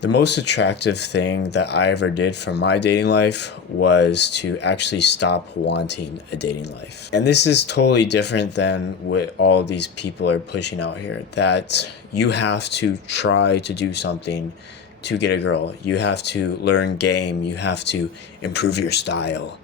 The most attractive thing that I ever did for my dating life was to actually stop wanting a dating life. And this is totally different than what all these people are pushing out here, that you have to try to do something to get a girl. You have to learn game. You have to improve your style.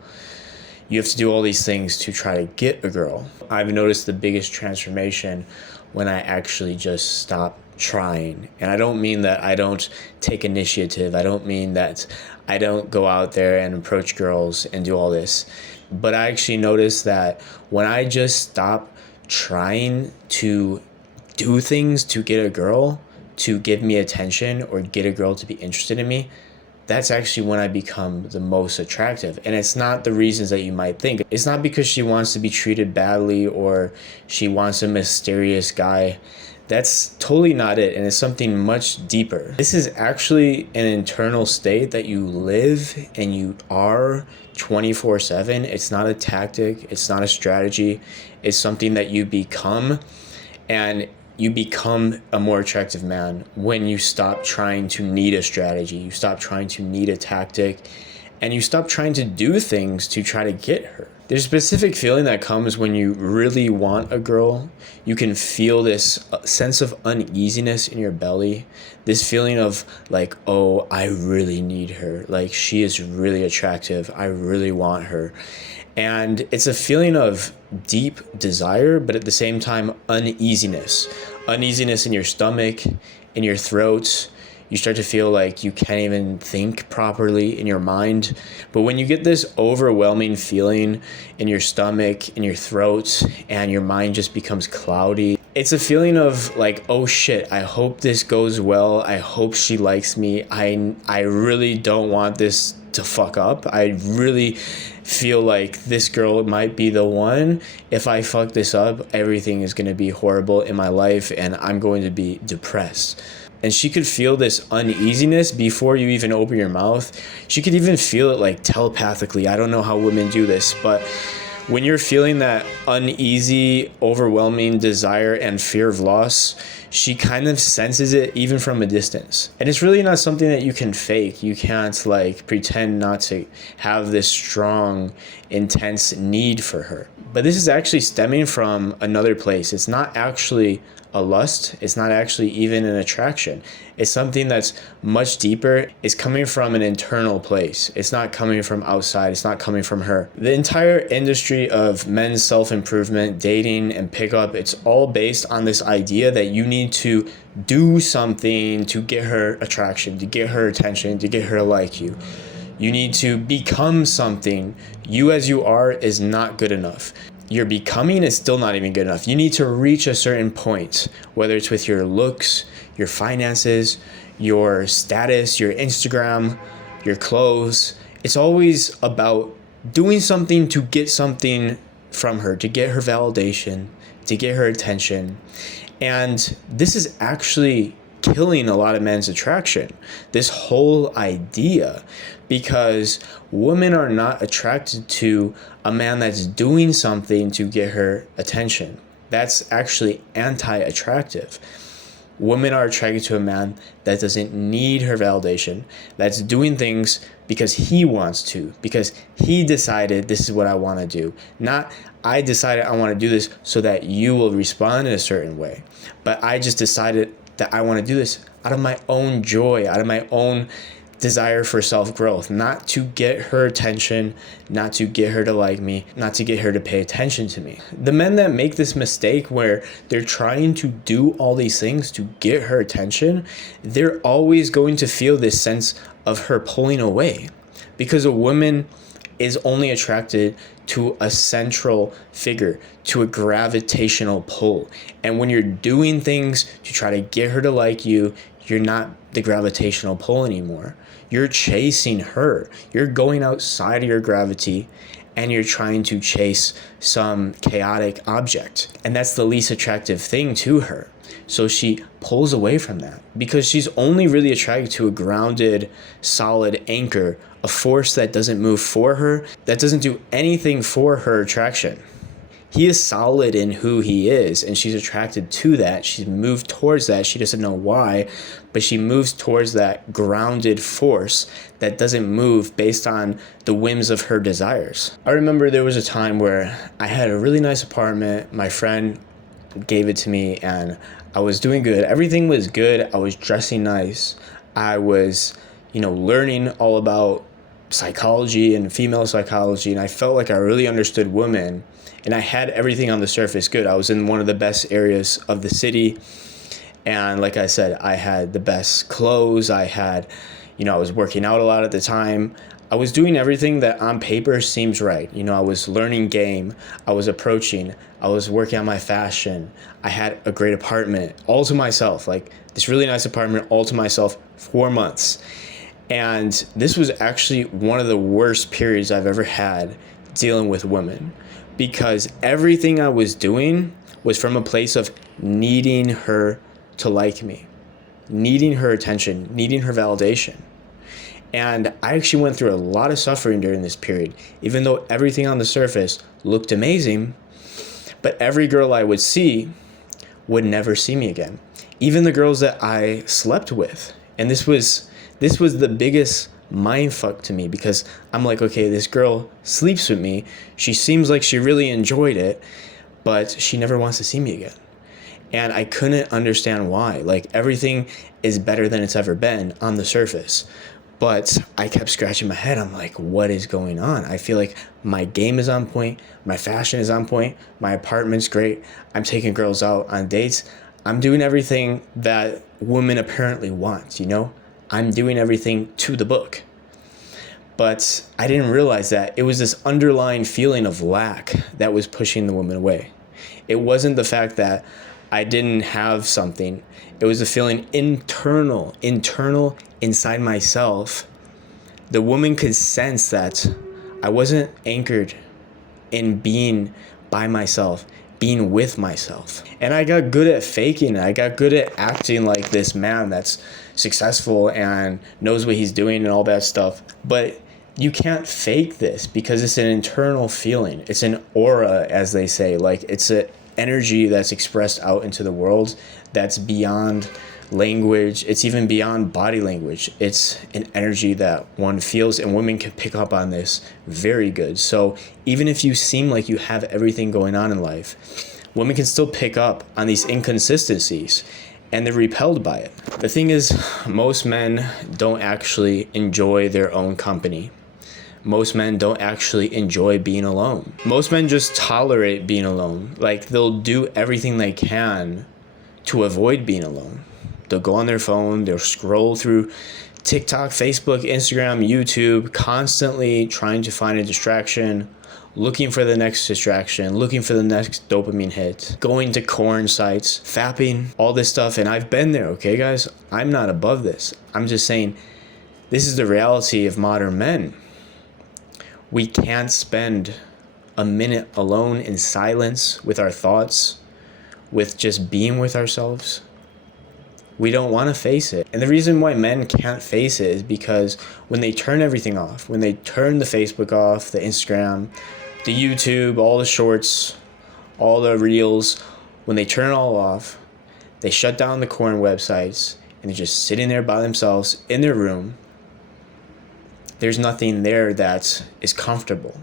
You have to do all these things to try to get a girl. I've noticed the biggest transformation when I actually just stop trying. And I don't mean that I don't take initiative. I don't mean that I don't go out there and approach girls and do all this. But I actually noticed that when I just stop trying to do things to get a girl to give me attention or get a girl to be interested in me, that's actually when I become the most attractive. And it's not the reasons that you might think. It's not because she wants to be treated badly or she wants a mysterious guy. That's totally not it. And it's something much deeper. This is actually an internal state that you live and you are 24/7. It's not a tactic. It's not a strategy. It's something that you become. And you become a more attractive man when you stop trying to need a strategy, you stop trying to need a tactic, and you stop trying to do things to try to get her. There's a specific feeling that comes when you really want a girl. You can feel this sense of uneasiness in your belly, this feeling of like, oh, I really need her. Like, she is really attractive. I really want her. And it's a feeling of deep desire, but at the same time, uneasiness. Uneasiness in your stomach, in your throat. You start to feel like you can't even think properly in your mind. But when you get this overwhelming feeling in your stomach, in your throat, and your mind just becomes cloudy, it's a feeling of like, oh shit, I hope this goes well. I hope she likes me. I really don't want this to fuck up. I really feel like this girl might be the one. If I fuck this up, everything is going to be horrible in my life and I'm going to be depressed. And she could feel this uneasiness before you even open your mouth. She could even feel it like telepathically. I don't know how women do this, but when you're feeling that uneasy, overwhelming desire and fear of loss, she kind of senses it even from a distance. And it's really not something that you can fake. You can't like pretend not to have this strong, intense need for her. But this is actually stemming from another place. It's not actually a lust. It's not actually even an attraction. It's something that's much deeper. It's coming from an internal place. It's not coming from outside. It's not coming from her. The entire industry of men's self-improvement, dating, and pickup, it's all based on this idea that you need to do something to get her attraction, to get her attention, to get her to like you. You need to become something. You as you are is not good enough. Your becoming is still not even good enough. You need to reach a certain point, whether it's with your looks, your finances, your status, your Instagram, your clothes. It's always about doing something to get something from her, to get her validation, to get her attention. And this is actually killing a lot of men's attraction, this whole idea, because women are not attracted to a man that's doing something to get her attention. That's actually anti-attractive. Women are attracted to a man that doesn't need her validation, that's doing things because he wants to, because he decided this is what I want to do. Not, I decided I want to do this so that you will respond in a certain way. But I just decided that I want to do this out of my own joy, out of my own desire for self-growth, not to get her attention, not to get her to like me, not to get her to pay attention to me. The men that make this mistake where they're trying to do all these things to get her attention, they're always going to feel this sense of her pulling away, because a woman is only attracted to a central figure, to a gravitational pull. And when you're doing things to try to get her to like you, you're not the gravitational pull anymore. You're chasing her. You're going outside of your gravity and you're trying to chase some chaotic object. And that's the least attractive thing to her. So she pulls away from that because she's only really attracted to a grounded, solid anchor, a force that doesn't move for her, that doesn't do anything for her attraction. he is solid in who he is, and she's attracted to that. She's moved towards that. She doesn't know why, but she moves towards that grounded force that doesn't move based on the whims of her desires. I remember there was a time where I had a really nice apartment. My friend gave it to me, and I was doing good. Everything was good. I was dressing nice. I was, learning all about psychology and female psychology, and I felt like I really understood women, and I had everything on the surface good. I was in one of the best areas of the city, and like I said, I had the best clothes. I had, I was working out a lot at the time. I was doing everything that on paper seems right. I was learning game. I was approaching. I was working on my fashion. I had a great apartment all to myself, like this really nice apartment all to myself, 4 months. And this was actually one of the worst periods I've ever had dealing with women, because everything I was doing was from a place of needing her to like me, needing her attention, needing her validation. And I actually went through a lot of suffering during this period, even though everything on the surface looked amazing. But every girl I would see would never see me again. Even the girls that I slept with. And this was the biggest mind fuck to me, because I'm like, okay, this girl sleeps with me. She seems like she really enjoyed it, but she never wants to see me again. And I couldn't understand why. Like, everything is better than it's ever been on the surface. But I kept scratching my head. I'm like, what is going on? I feel like my game is on point. My fashion is on point. My apartment's great. I'm taking girls out on dates. I'm doing everything that women apparently want, I'm doing everything to the book. But I didn't realize that it was this underlying feeling of lack that was pushing the woman away. It wasn't the fact that I didn't have something. It was a feeling internal inside myself. The woman could sense that I wasn't anchored in being by myself, being with myself. And I got good at faking it. I got good at acting like this man that's successful and knows what he's doing and all that stuff. But you can't fake this, because it's an internal feeling. It's an aura, as they say. Like, it's an energy that's expressed out into the world that's beyond language. It's even beyond body language. It's an energy that one feels, and women can pick up on this very good. So even if you seem like you have everything going on in life, women can still pick up on these inconsistencies, and they're repelled by it. The thing is, most men don't actually enjoy their own company. Most men don't actually enjoy being alone. Most men just tolerate being alone. Like, they'll do everything they can to avoid being alone. They'll go on their phone, they'll scroll through TikTok, Facebook, Instagram, YouTube, constantly trying to find a distraction, looking for the next distraction, looking for the next dopamine hit, going to porn sites, fapping, all this stuff. And I've been there, okay, guys? I'm not above this. I'm just saying this is the reality of modern men. We can't spend a minute alone in silence with our thoughts, with just being with ourselves. We don't want to face it. And the reason why men can't face it is because when they turn everything off, when they turn the Facebook off, the Instagram, the YouTube, all the shorts, all the reels, when they turn it all off, they shut down the porn websites, and they're just sitting there by themselves in their room. There's nothing there that is comfortable.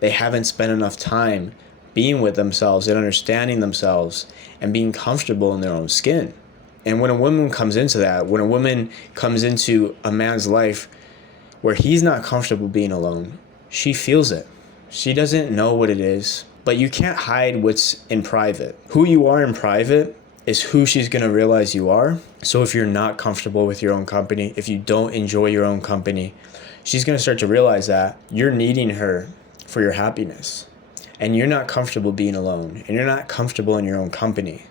They haven't spent enough time being with themselves and understanding themselves and being comfortable in their own skin. And when a woman comes into that, when a woman comes into a man's life where he's not comfortable being alone, she feels it. She doesn't know what it is, but you can't hide what's in private. Who you are in private is who she's going to realize you are. So if you're not comfortable with your own company, if you don't enjoy your own company, she's going to start to realize that you're needing her for your happiness, and you're not comfortable being alone, and you're not comfortable in your own company.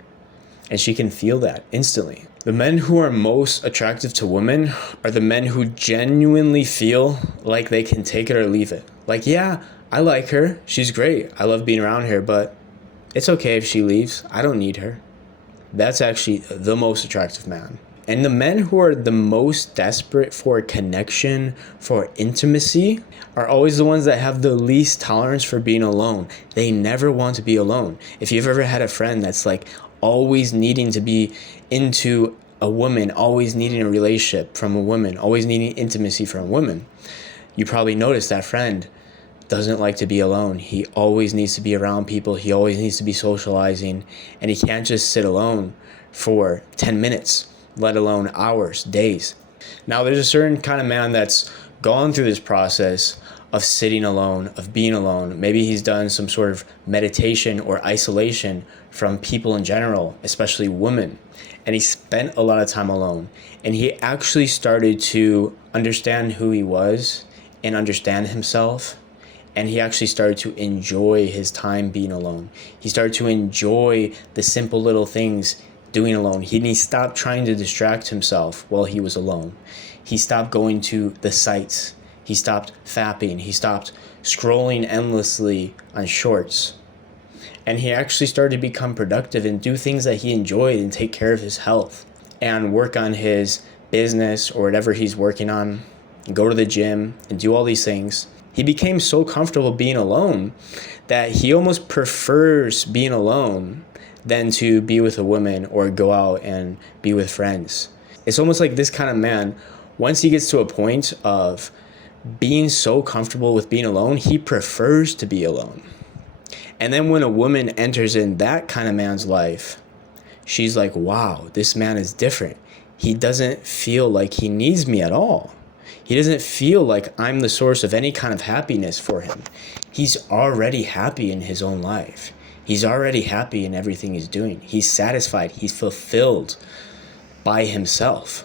And she can feel that instantly. The men who are most attractive to women are the men who genuinely feel like they can take it or leave it. Like, yeah, I like her. She's great. I love being around her, but it's okay if she leaves. I don't need her. That's actually the most attractive man. And the men who are the most desperate for connection, for intimacy, are always the ones that have the least tolerance for being alone. They never want to be alone. If you've ever had a friend that's like always needing to be into a woman, always needing a relationship from a woman, always needing intimacy from a woman, you probably noticed that friend doesn't like to be alone. He always needs to be around people. He always needs to be socializing, and he can't just sit alone for 10 minutes, let alone hours, days. Now, there's a certain kind of man that's gone through this process of sitting alone, of being alone. Maybe he's done some sort of meditation or isolation from people in general, especially women. And he spent a lot of time alone. And he actually started to understand who he was and understand himself. And he actually started to enjoy his time being alone. He started to enjoy the simple little things doing alone. He stopped trying to distract himself while he was alone. He stopped going to the sites. He stopped fapping. He stopped scrolling endlessly on shorts. And he actually started to become productive and do things that he enjoyed and take care of his health and work on his business or whatever he's working on, and go to the gym and do all these things. He became so comfortable being alone that he almost prefers being alone than to be with a woman or go out and be with friends. It's almost like this kind of man, once he gets to a point of being so comfortable with being alone, he prefers to be alone. And then when a woman enters in that kind of man's life, she's like, wow, this man is different. He doesn't feel like he needs me at all. He doesn't feel like I'm the source of any kind of happiness for him. He's already happy in his own life. He's already happy in everything he's doing. He's satisfied. He's fulfilled by himself.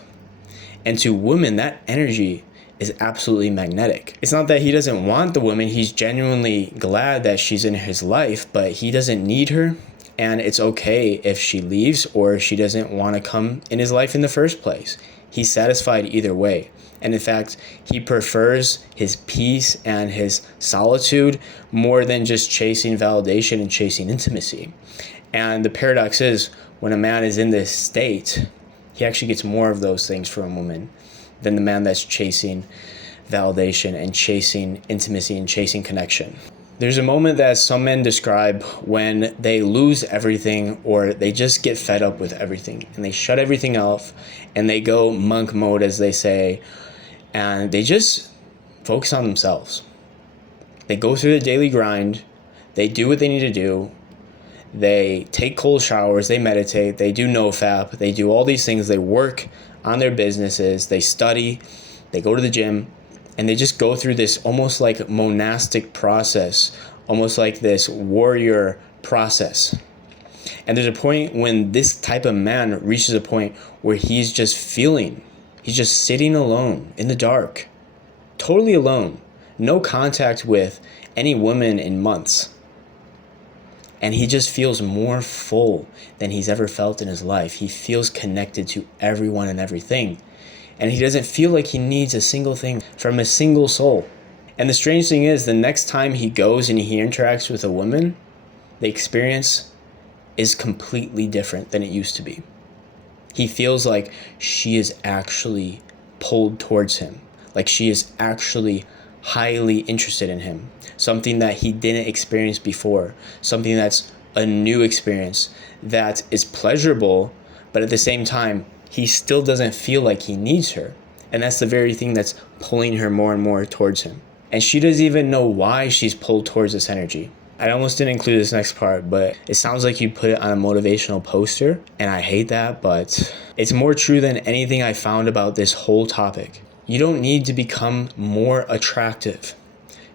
And to women, that energy is absolutely magnetic. It's not that he doesn't want the woman. He's genuinely glad that she's in his life, but he doesn't need her. And it's okay if she leaves or if she doesn't want to come in his life in the first place. He's satisfied either way. And in fact, he prefers his peace and his solitude more than just chasing validation and chasing intimacy. And the paradox is, when a man is in this state, he actually gets more of those things from a woman than the man that's chasing validation and chasing intimacy and chasing connection. There's a moment that some men describe when they lose everything or they just get fed up with everything and they shut everything off and they go monk mode, as they say, and they just focus on themselves. They go through the daily grind. They do what they need to do. They take cold showers. They meditate. They do nofap. They do all these things. They work on their businesses. They study. They go to the gym. And they just go through this almost like monastic process, almost like this warrior process. And there's a point when this type of man reaches a point where he's just sitting alone in the dark, totally alone, no contact with any woman in months. And he just feels more full than he's ever felt in his life. He feels connected to everyone and everything. And he doesn't feel like he needs a single thing from a single soul. And the strange thing is, the next time he goes and he interacts with a woman, the experience is completely different than it used to be. He feels like she is actually pulled towards him, like she is actually highly interested in him, something that he didn't experience before, something that's a new experience that is pleasurable, but at the same time, he still doesn't feel like he needs her. And that's the very thing that's pulling her more and more towards him. And she doesn't even know why she's pulled towards this energy. I almost didn't include this next part, but it sounds like you put it on a motivational poster, and I hate that, but it's more true than anything I found about this whole topic. You don't need to become more attractive.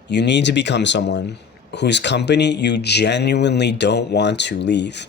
You need to become someone whose company you genuinely don't want to leave.